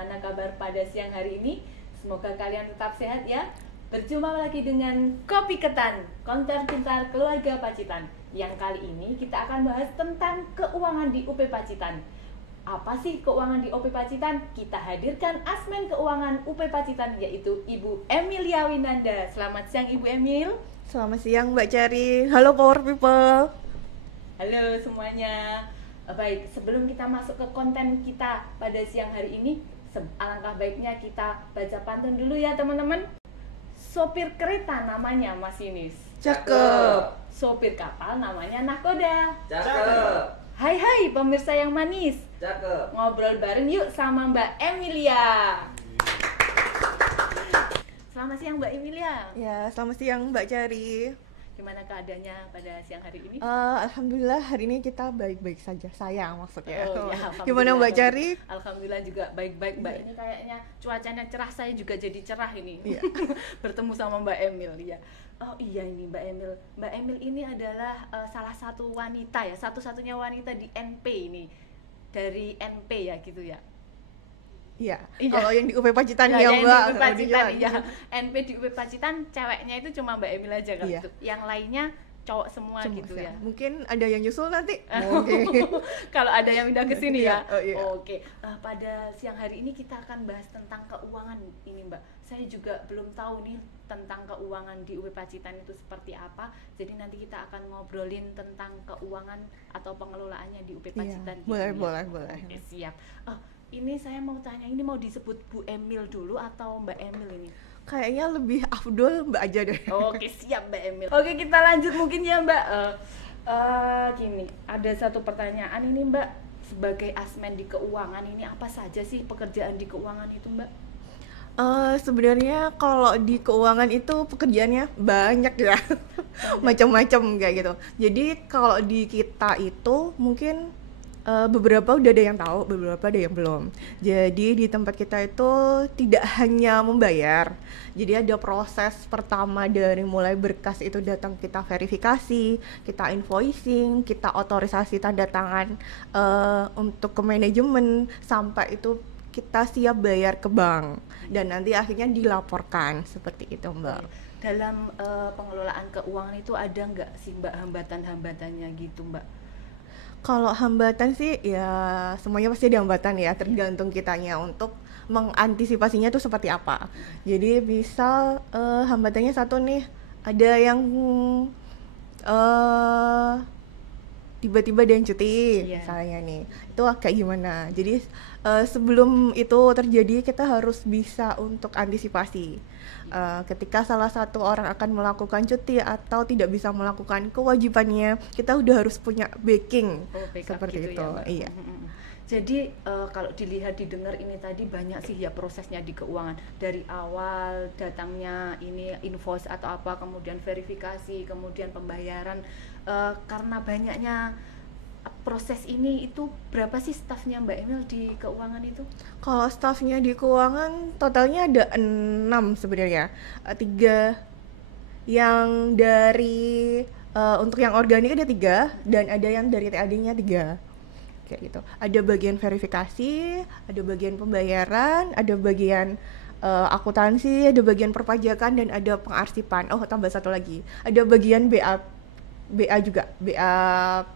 Gimana kabar pada siang hari ini? Semoga kalian tetap sehat ya. Berjumpa lagi dengan Kopi Ketan, konten pintar keluarga Pacitan. Yang kali ini kita akan bahas tentang keuangan di UP Pacitan. Apa sih keuangan di UP Pacitan? Kita hadirkan Asmen Keuangan UP Pacitan, yaitu Ibu Emilia Winanda. Selamat siang Ibu Emil. Selamat siang Mbak Cari. Halo Power People. Halo semuanya. Baik, sebelum kita masuk ke konten kita pada siang hari ini, alangkah baiknya kita baca pantun dulu ya teman-teman. Sopir kereta namanya masinis. Cakep. Sopir kapal namanya nahkoda. Cakep. Hai pemirsa yang manis. Cakep. Ngobrol bareng yuk sama Mbak Emilia. Selamat siang Mbak Emilia. Ya, selamat siang Mbak Cari. Gimana keadaannya pada siang hari ini? Alhamdulillah hari ini kita baik-baik saja. Saya maksudnya. Oh, ya, Gimana Mbak Cari? Alhamdulillah juga baik-baik Mbak. Ini kayaknya cuacanya cerah, saya juga jadi cerah ini. Iya. Bertemu sama Mbak Emil ya. Oh iya, ini Mbak Emil. Mbak Emil ini adalah salah satu wanita ya, satu-satunya wanita di NP ini. Dari NP ya gitu ya. Iya. Iya. Kalau yang di UP Pacitan Nah, ya yang Mbak. di UP Pacitan ya. NP di UP Pacitan ceweknya itu cuma Mbak Emil aja kan. Iya. Yang lainnya cowok semua gitu ya. Mungkin ada yang nyusul nanti. Oke. Kalau ada yang pindah ke sini ya. Oh, iya. Oke. Pada siang hari ini kita akan bahas tentang keuangan ini, Mbak. Saya juga belum tahu nih tentang keuangan di UP Pacitan itu seperti apa. Jadi nanti kita akan ngobrolin tentang keuangan atau pengelolaannya di UP Pacitan. Iya. gitu Boleh. Oke, siap. Ini saya mau tanya, ini mau disebut Bu Emil dulu atau Mbak Emil ini? Kayaknya lebih afdol Mbak aja deh. Oke, siap Mbak Emil. Oke, kita lanjut mungkin ya Mbak. Gini, ada satu pertanyaan ini Mbak. Sebagai asmen di keuangan ini apa saja sih pekerjaan di keuangan itu Mbak? Sebenarnya kalau di keuangan itu pekerjaannya banyak ya. Macam-macam kayak gitu. Jadi kalau di kita itu mungkin beberapa udah ada yang tahu, beberapa ada yang belum. Jadi di tempat kita itu tidak hanya membayar. Jadi ada proses pertama dari mulai berkas itu datang kita verifikasi, kita invoicing, kita otorisasi tanda tangan untuk ke manajemen, sampai itu kita siap bayar ke bank dan nanti akhirnya dilaporkan seperti itu Mbak. Dalam pengelolaan keuangan itu ada nggak sih Mbak hambatan-hambatannya gitu Mbak? Kalau hambatan sih ya semuanya pasti ada hambatan ya, tergantung kitanya untuk mengantisipasinya itu seperti apa. Jadi misal hambatannya satu nih, ada yang tiba-tiba ada yang cuti, misalnya nih, itu kayak gimana? Jadi sebelum itu terjadi kita harus bisa untuk antisipasi. Ketika salah satu orang akan melakukan cuti atau tidak bisa melakukan kewajibannya, kita udah harus punya backing seperti gitu itu. Ya, iya. Jadi kalau dilihat didengar ini tadi banyak sih ya prosesnya di keuangan, dari awal datangnya ini invoice atau apa, kemudian verifikasi, kemudian pembayaran. Karena banyaknya proses ini, itu berapa sih stafnya Mbak Emil di keuangan itu? Kalau stafnya di keuangan totalnya ada 6 sebenarnya. 3 yang dari untuk yang organik ada 3 dan ada yang dari TAD-nya 3. Kayak gitu. Ada bagian verifikasi, ada bagian pembayaran, ada bagian akuntansi, ada bagian perpajakan dan ada pengarsipan. Oh, tambah satu lagi. Ada bagian BA juga, BA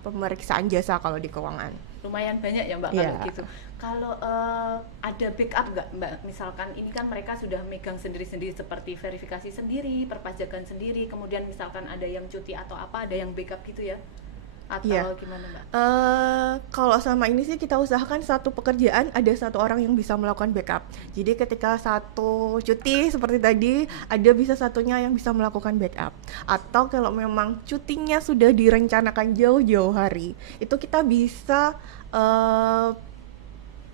pemeriksaan jasa kalau di keuangan. Lumayan banyak ya Mbak kalau gitu. Kalau ada backup nggak Mbak? Misalkan ini kan mereka sudah megang sendiri-sendiri seperti verifikasi sendiri, perpajakan sendiri, kemudian misalkan ada yang cuti atau apa, ada yang backup gitu ya? Atau gimana Mbak? Kalau sama ini sih kita usahakan satu pekerjaan ada satu orang yang bisa melakukan backup. Jadi ketika satu cuti seperti tadi, ada bisa satunya yang bisa melakukan backup. Atau kalau memang cutinya sudah direncanakan jauh-jauh hari, itu kita bisa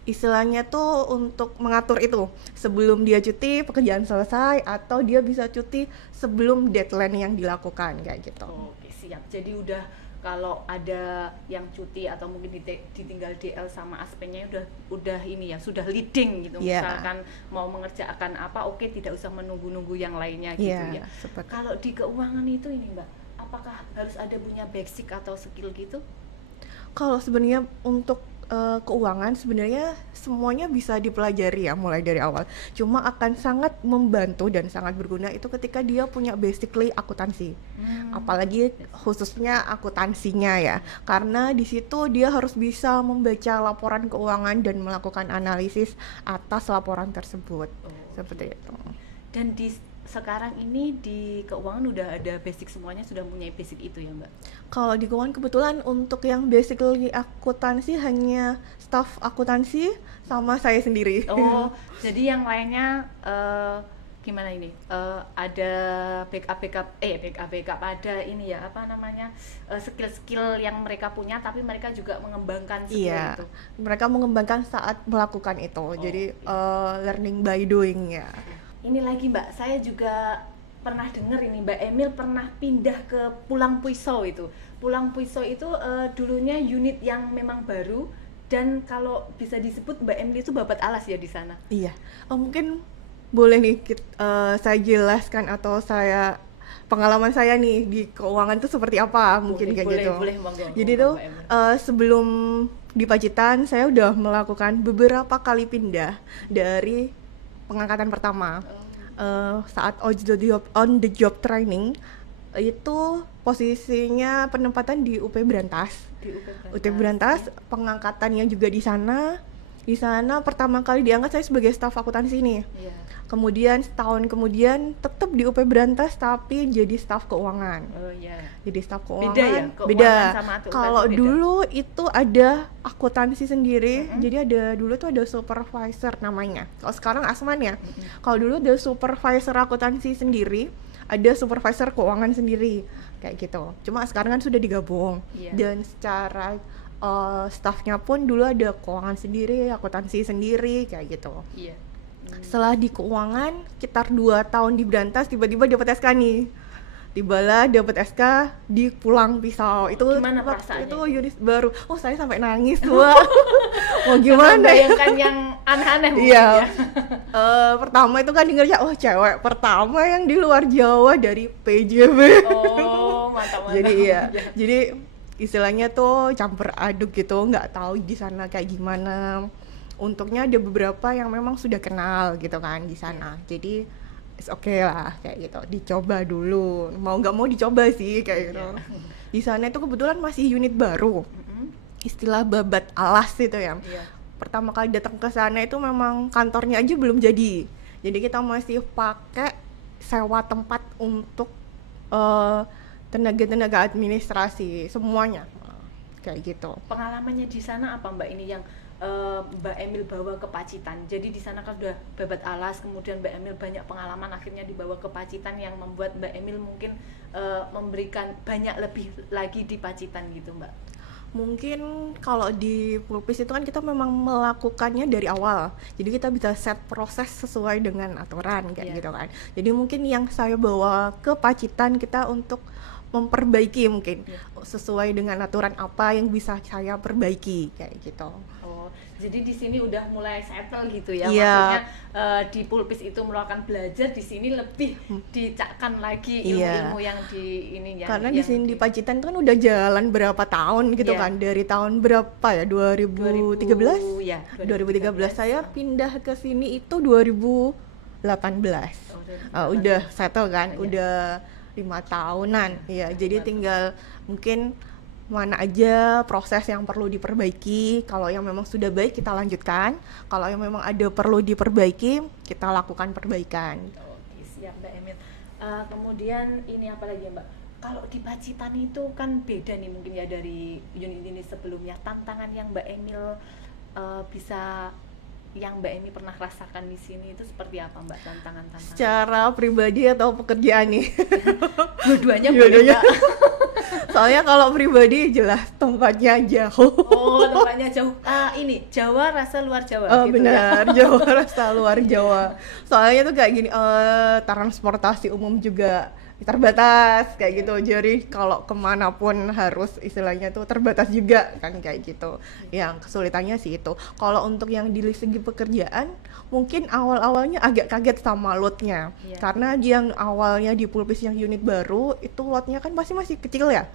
istilahnya tuh untuk mengatur itu sebelum dia cuti pekerjaan selesai, atau dia bisa cuti sebelum deadline yang dilakukan kayak gitu. Oke, siap. Jadi udah kalau ada yang cuti atau mungkin ditinggal DL sama aspennya udah ini ya, sudah leading gitu. Misalkan mau mengerjakan apa, oke, tidak usah menunggu-nunggu yang lainnya gitu ya. Kalau di keuangan itu ini Mbak, apakah harus ada punya basic atau skill gitu? Kalau sebenarnya untuk keuangan sebenarnya semuanya bisa dipelajari ya mulai dari awal. Cuma akan sangat membantu dan sangat berguna itu ketika dia punya basically akuntansi. Apalagi khususnya akuntansinya ya. Karena di situ dia harus bisa membaca laporan keuangan dan melakukan analisis atas laporan tersebut. Seperti itu. Dan sekarang ini di keuangan udah ada basic semuanya, sudah punya basic itu ya Mbak? Kalau di keuangan kebetulan untuk yang basically akuntansi hanya staf akuntansi sama saya sendiri. Oh, jadi yang lainnya gimana ini? Ada backup ada ini ya apa namanya skill-skill yang mereka punya, tapi mereka juga mengembangkan skill itu. Mereka mengembangkan saat melakukan itu. Jadi learning by doing ya. Ini lagi Mbak, saya juga pernah dengar ini Mbak Emil pernah pindah ke Pulang Puiso itu. Pulang Puiso itu dulunya unit yang memang baru, dan kalau bisa disebut Mbak Emil itu babat alas ya di sana. Iya. Mungkin boleh nih saya jelaskan atau saya pengalaman saya nih di keuangan itu seperti apa mungkin kayak gitu. Boleh, monggo. Jadi tuh sebelum di Pacitan saya udah melakukan beberapa kali pindah dari pengangkatan pertama. Saat on the job training itu posisinya penempatan di UP Brantas. UP Brantas ya. Pengangkatannya juga di sana. Di sana pertama kali diangkat saya sebagai staf akuntansi nih. Ya. Kemudian setahun kemudian tetap di UP Brantas tapi jadi staf keuangan. Oh iya. Jadi staf keuangan. Beda ya? Beda. Kalau dulu itu ada akuntansi sendiri. Jadi ada dulu tuh ada supervisor namanya. Kalau sekarang Asman ya. Kalau dulu ada supervisor akuntansi sendiri, ada supervisor keuangan sendiri kayak gitu. Cuma sekarang kan sudah digabung. Dan secara staffnya pun dulu ada keuangan sendiri, akuntansi sendiri kayak gitu. Iya. Setelah di keuangan sekitar 2 tahun di Brantas, tiba-tiba dapat SK nih. Tibalah dapat SK di Pulang Pisau. Itu gimana perasaannya? Itu unit baru. Saya sampai nangis tuh. Mau gimana? Bayangkan yang aneh-aneh mungkin ya. Pertama itu kan dengarnya cewek pertama yang di luar Jawa dari PJB. Mantap. Jadi iya. Jadi istilahnya tuh campur aduk gitu, nggak tahu di sana kayak gimana. Untungnya ada beberapa yang memang sudah kenal gitu kan di sana. Jadi it's okay lah kayak gitu. Dicoba dulu. Mau nggak mau dicoba sih kayak gitu. Di sana itu kebetulan masih unit baru. Istilah babat alas itu ya. Pertama kali datang ke sana itu memang kantornya aja belum jadi. Jadi kita masih pakai sewa tempat untuk tenaga-tenaga administrasi semuanya kayak gitu. Pengalamannya di sana apa Mbak ini yang Mbak Emil bawa ke Pacitan? Jadi di sana kan sudah babat alas, kemudian Mbak Emil banyak pengalaman, akhirnya dibawa ke Pacitan yang membuat Mbak Emil mungkin memberikan banyak lebih lagi di Pacitan gitu Mbak. Mungkin kalau di Pulpis itu kan kita memang melakukannya dari awal, jadi kita bisa set proses sesuai dengan aturan kayak gitu kan. Jadi mungkin yang saya bawa ke Pacitan kita untuk memperbaiki mungkin sesuai dengan aturan apa yang bisa saya perbaiki kayak gitu. Jadi di sini udah mulai settle gitu ya, maksudnya di Pulpis itu melakukan belajar, di sini lebih dicakkan lagi ilmu-ilmu yang di ini ya. Karena di sini di Pacitan itu kan udah jalan berapa tahun gitu kan, dari tahun berapa ya, 2013? Ya, 2013 saya pindah ke sini itu 2018. Udah settle kan, udah 5 tahunan ya. Jadi tinggal mungkin mana aja proses yang perlu diperbaiki. Kalau yang memang sudah baik kita lanjutkan, kalau yang memang ada perlu diperbaiki kita lakukan perbaikan. Oke, siap Mbak Emil. Kemudian ini apa lagi Mbak? Kalau di Pacitan itu kan beda nih mungkin ya dari unit-unit sebelumnya. Tantangan yang Mbak Emil yang Mbak Emi pernah rasakan di sini itu seperti apa Mbak, tantangan-tantangan? Secara pribadi atau pekerjaan nih? Dua-duanya boleh Mbak. Soalnya kalau pribadi jelas tempatnya jauh. Tempatnya jauh. Ini Jawa rasa luar Jawa gitu. Benar, ya? Jawa rasa luar Jawa. Soalnya tuh kayak gini, transportasi umum juga terbatas kayak gitu. Jadi kalau kemanapun harus istilahnya tuh terbatas juga kan kayak gitu. Yang kesulitannya sih itu. Kalau untuk yang di segi pekerjaan mungkin awal-awalnya agak kaget sama loadnya, karena yang awalnya di Pulpis yang unit baru itu loadnya kan masih kecil ya.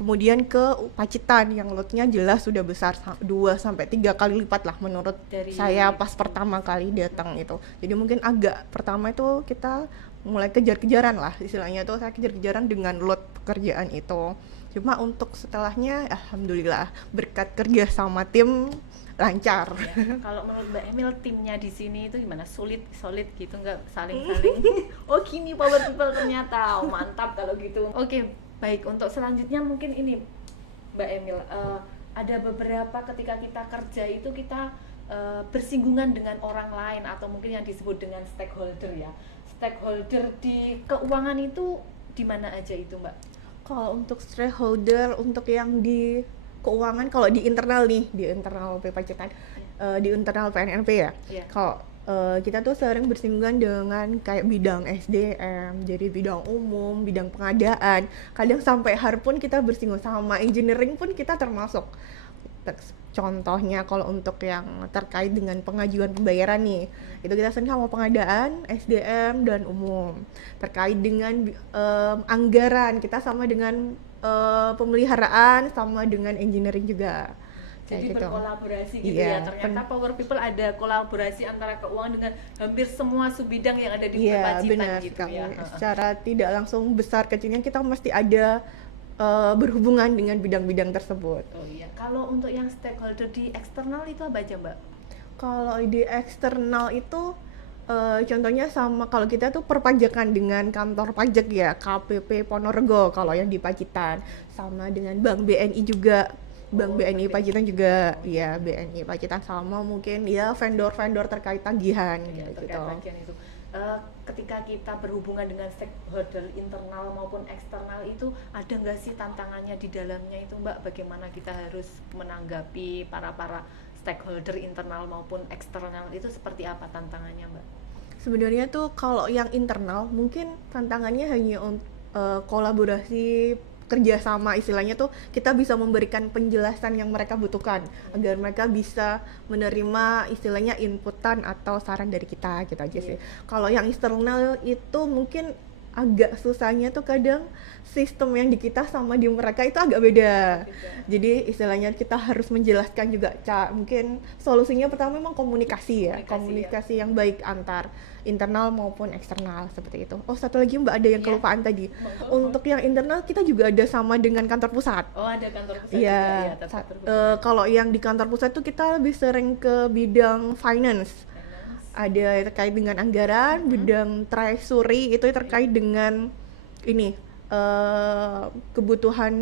kemudian ke Pacitan yang loadnya jelas sudah besar 2 sampai 3 kali lipat lah menurut Dari- saya pas pertama kali datang itu. Jadi mungkin agak pertama itu kita mulai kejar-kejaran lah istilahnya tuh, saya kejar-kejaran dengan load pekerjaan itu. Cuma untuk setelahnya alhamdulillah berkat kerja sama tim lancar. Ya, kalau menurut Mbak Emil timnya di sini itu gimana? Solid gitu nggak saling-saling? Oh gini power people ternyata, oh, mantap kalau gitu. Oke, baik untuk selanjutnya mungkin ini Mbak Emil, ada beberapa ketika kita kerja itu kita bersinggungan dengan orang lain atau mungkin yang disebut dengan stakeholder ya. Stakeholder di keuangan itu di mana aja itu Mbak? Kalau untuk stakeholder, untuk yang di keuangan, kalau di internal nih, di internal UP Pacitan, di internal PNNP ya. Iya. Kalau kita tuh sering bersinggungan dengan kayak bidang SDM, jadi bidang umum, bidang pengadaan. Kadang sampai HAR pun kita bersinggungan, sama engineering pun kita termasuk. Contohnya kalau untuk yang terkait dengan pengajuan pembayaran nih, itu kita sering sama pengadaan, SDM dan umum. Terkait dengan anggaran, kita sama dengan pemeliharaan, sama dengan engineering juga. Jadi Kayak gitu. berkolaborasi gitu Iya, ya. Ternyata Power People ada kolaborasi antara keuangan dengan hampir semua subbidang yang ada di Iya, Pacitan benar gitu sekali. ya. Secara tidak langsung besar kecilnya kita mesti ada berhubungan dengan bidang-bidang tersebut. Oh iya. Kalau untuk yang stakeholder di eksternal itu apa aja Mbak? Kalau di eksternal itu contohnya sama kalau kita tuh perpajakan dengan kantor pajak ya, KPP Ponorogo kalau yang di Pacitan, sama dengan Bank BNI juga. Bank BNI Pacitan juga, ya BNI Pacitan, sama mungkin ya vendor-vendor terkait tagihan Ya, gitu. terkait bagian itu. Ketika kita berhubungan dengan stakeholder internal maupun eksternal itu ada nggak sih tantangannya di dalamnya itu Mbak? Bagaimana kita harus menanggapi para stakeholder internal maupun eksternal itu seperti apa tantangannya Mbak? Sebenarnya tuh kalau yang internal mungkin tantangannya hanya kolaborasi kerjasama, istilahnya tuh kita bisa memberikan penjelasan yang mereka butuhkan agar mereka bisa menerima istilahnya inputan atau saran dari kita gitu aja sih. Kalau yang eksternal itu mungkin agak susahnya tuh kadang sistem yang di kita sama di mereka itu agak beda. Jadi istilahnya kita harus menjelaskan juga, mungkin solusinya pertama memang komunikasi ya, komunikasi yang baik antar internal maupun eksternal seperti itu. Oh satu lagi Mbak, ada yang kelupaan tadi. Untuk yang internal kita juga ada sama dengan kantor pusat. Oh ada kantor pusat Iya. Kalau yang di kantor pusat tuh kita lebih sering ke bidang finance. Ada terkait dengan anggaran, bidang treasury itu terkait dengan ini kebutuhan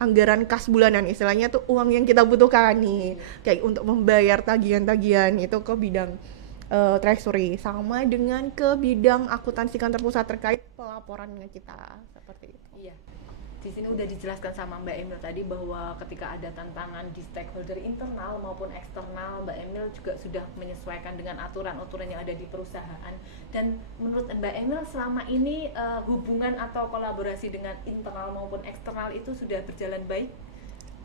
anggaran kas bulanan, istilahnya tuh uang yang kita butuhkan nih kayak untuk membayar tagihan-tagihan itu ke bidang treasury, sama dengan ke bidang akuntansi kantor pusat terkait pelaporannya kita seperti itu. Iya. Di sini udah dijelaskan sama Mbak Emil tadi bahwa ketika ada tantangan di stakeholder internal maupun eksternal, Mbak Emil juga sudah menyesuaikan dengan aturan-aturan yang ada di perusahaan. Dan menurut Mbak Emil selama ini hubungan atau kolaborasi dengan internal maupun eksternal itu sudah berjalan baik?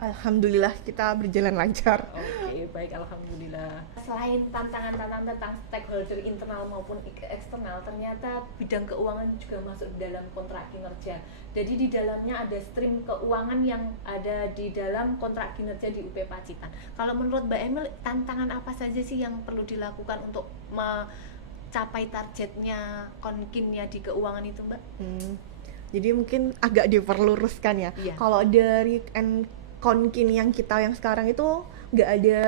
Alhamdulillah kita berjalan lancar. Oke, baik, alhamdulillah. Selain tantangan-tantangan tentang stakeholder internal maupun eksternal, ternyata bidang keuangan juga masuk di dalam kontrak kinerja. Jadi di dalamnya ada stream keuangan yang ada di dalam kontrak kinerja di UP Pacitan. Kalau menurut Mbak Emil, tantangan apa saja sih yang perlu dilakukan untuk mencapai targetnya konkinnya di keuangan itu, Mbak? Jadi mungkin agak diperluruskan ya. Iya. Kalau dari konkin yang kita yang sekarang itu nggak ada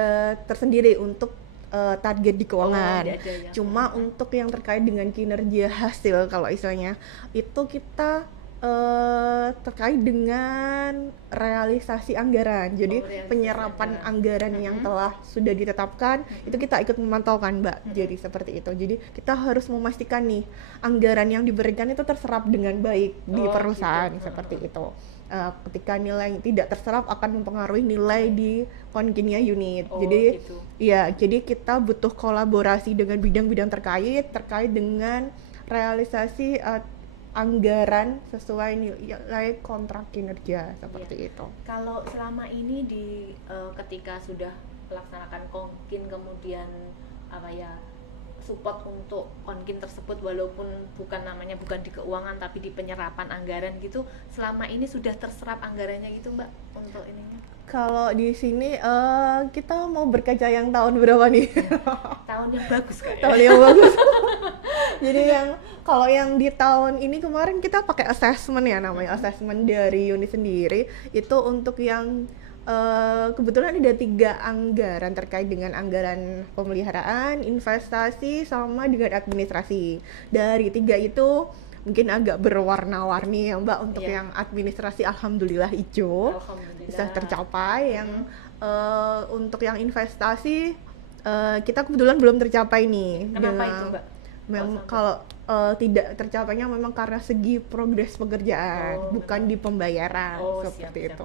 tersendiri untuk target di keuangan. Cuma untuk yang terkait dengan kinerja hasil, kalau istilahnya itu kita terkait dengan realisasi anggaran. Jadi penyerapan anggaran yang telah sudah ditetapkan itu kita ikut memantau kan Mbak. Jadi seperti itu. Jadi kita harus memastikan nih anggaran yang diberikan itu terserap dengan baik di perusahaan seperti itu. Ketika nilai tidak terserap akan mempengaruhi nilai di konkinnya unit. Jadi gitu. Ya, jadi kita butuh kolaborasi dengan bidang-bidang terkait dengan realisasi anggaran sesuai nilai kontrak kinerja seperti itu. Kalau selama ini ketika sudah melaksanakan konkin kemudian support untuk Konkin tersebut, walaupun bukan di keuangan tapi di penyerapan anggaran gitu, selama ini sudah terserap anggarannya gitu Mbak untuk ininya? Kalau di sini kita mau berkaca yang tahun berapa nih? Tahun yang bagus kayaknya. Tahun yang bagus. Jadi kalau yang di tahun ini kemarin kita pakai assessment ya, namanya assessment dari unit sendiri, itu untuk yang kebetulan ada 3 anggaran terkait dengan anggaran pemeliharaan, investasi, sama dengan administrasi. Dari 3 itu mungkin agak berwarna-warni ya Mbak. Untuk yang administrasi alhamdulillah hijau, bisa tercapai. Yang untuk yang investasi kita kebetulan belum tercapai nih. Kenapa itu Mbak? Kalau tidak tercapainya memang karena segi progres pekerjaan, bukan di pembayaran, seperti itu.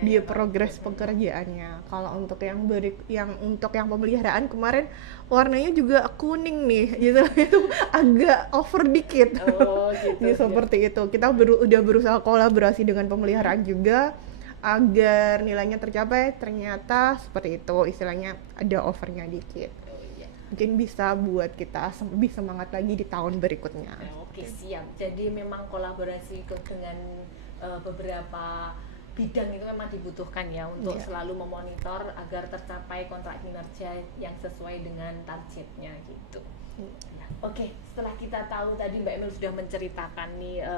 Di progres pekerjaannya. Kalau untuk yang pemeliharaan kemarin warnanya juga kuning nih, gitu. Itu agak over dikit. Gitu, seperti itu. Kita udah berusaha kolaborasi dengan pemeliharaan juga agar nilainya tercapai, ternyata seperti itu, istilahnya ada overnya dikit. Mungkin bisa buat kita lebih semangat lagi di tahun berikutnya. Oke, siap. Jadi memang kolaborasi dengan beberapa bidang itu memang dibutuhkan ya untuk selalu memonitor agar tercapai kontrak kinerja yang sesuai dengan targetnya gitu. Oke, setelah kita tahu tadi Mbak Emil sudah menceritakan nih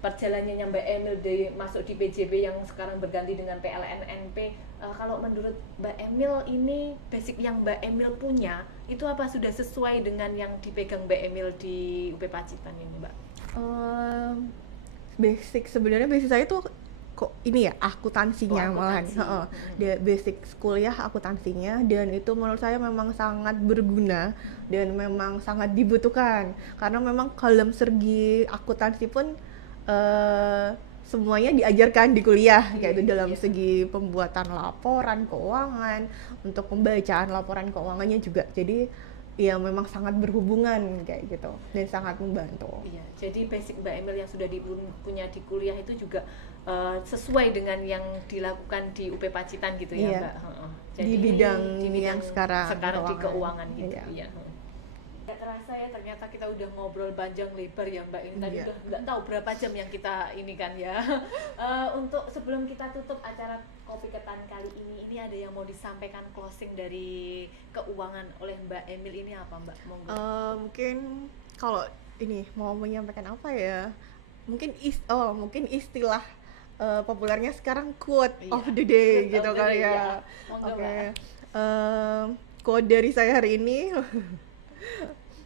perjalanannya Mbak Emil masuk di PJB yang sekarang berganti dengan PLNNP. Kalau menurut Mbak Emil ini basic yang Mbak Emil punya itu apa sudah sesuai dengan yang dipegang Mbak Emil di UP Pacitan ini Mbak? Sebenarnya basic saya tuh kok ini ya akuntansinya malahan. Basic kuliah akuntansinya, dan itu menurut saya memang sangat berguna dan memang sangat dibutuhkan karena memang dalam segi akuntansi pun semuanya diajarkan di kuliah, kayak itu dalam segi pembuatan laporan keuangan, untuk pembacaan laporan keuangannya juga. Jadi ya memang sangat berhubungan kayak gitu dan sangat membantu. Iya, jadi basic Mbak Emil yang sudah punya di kuliah itu juga sesuai dengan yang dilakukan di UP Pacitan gitu ya Mbak. Jadi di bidang yang sekarang di keuangan gitu ya. Gak terasa ya, ternyata kita udah ngobrol panjang lebar ya Mbak. Ini tadi udah nggak tahu berapa jam yang kita ini kan ya. Untuk sebelum kita tutup acara Kopi Ketan kali ini ada yang mau disampaikan closing dari keuangan oleh Mbak Emil ini apa Mbak? Mungkin kalau ini mau menyampaikan apa ya? Mungkin istilah populernya sekarang quote of the day gitu kali ya. Oke. Quote dari saya hari ini.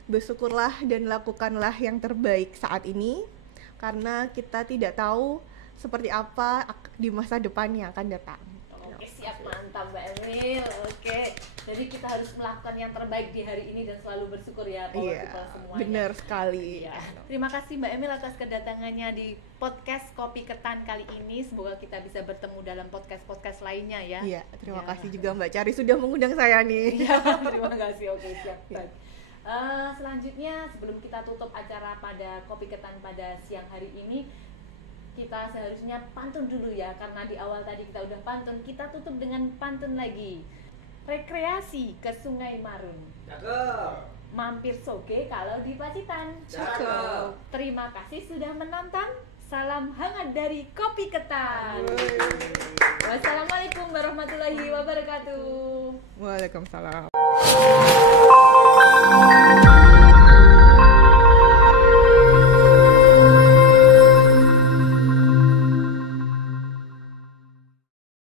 Bersyukurlah dan lakukanlah yang terbaik saat ini, karena kita tidak tahu seperti apa di masa depan yang akan datang. Oke, siap, mantap Mbak Emil. Oke, jadi kita harus melakukan yang terbaik di hari ini dan selalu bersyukur ya power people semuanya. Benar sekali. Terima kasih Mbak Emil atas kedatangannya di podcast Kopi Ketan kali ini. Semoga kita bisa bertemu dalam podcast lainnya ya. Iya, terima kasih juga Mbak Cari sudah mengundang saya nih. Terima kasih. Oke, siap. Selanjutnya sebelum kita tutup acara pada Kopi Ketan pada siang hari ini, kita seharusnya pantun dulu ya, karena di awal tadi kita udah pantun. Kita tutup dengan pantun lagi. Rekreasi ke Sungai Marun. Cakep. Mampir soge kalau di Pacitan. Cakep. Terima kasih sudah menonton. Salam hangat dari Kopi Ketan. Wassalamualaikum warahmatullahi wabarakatuh. Waalaikumsalam.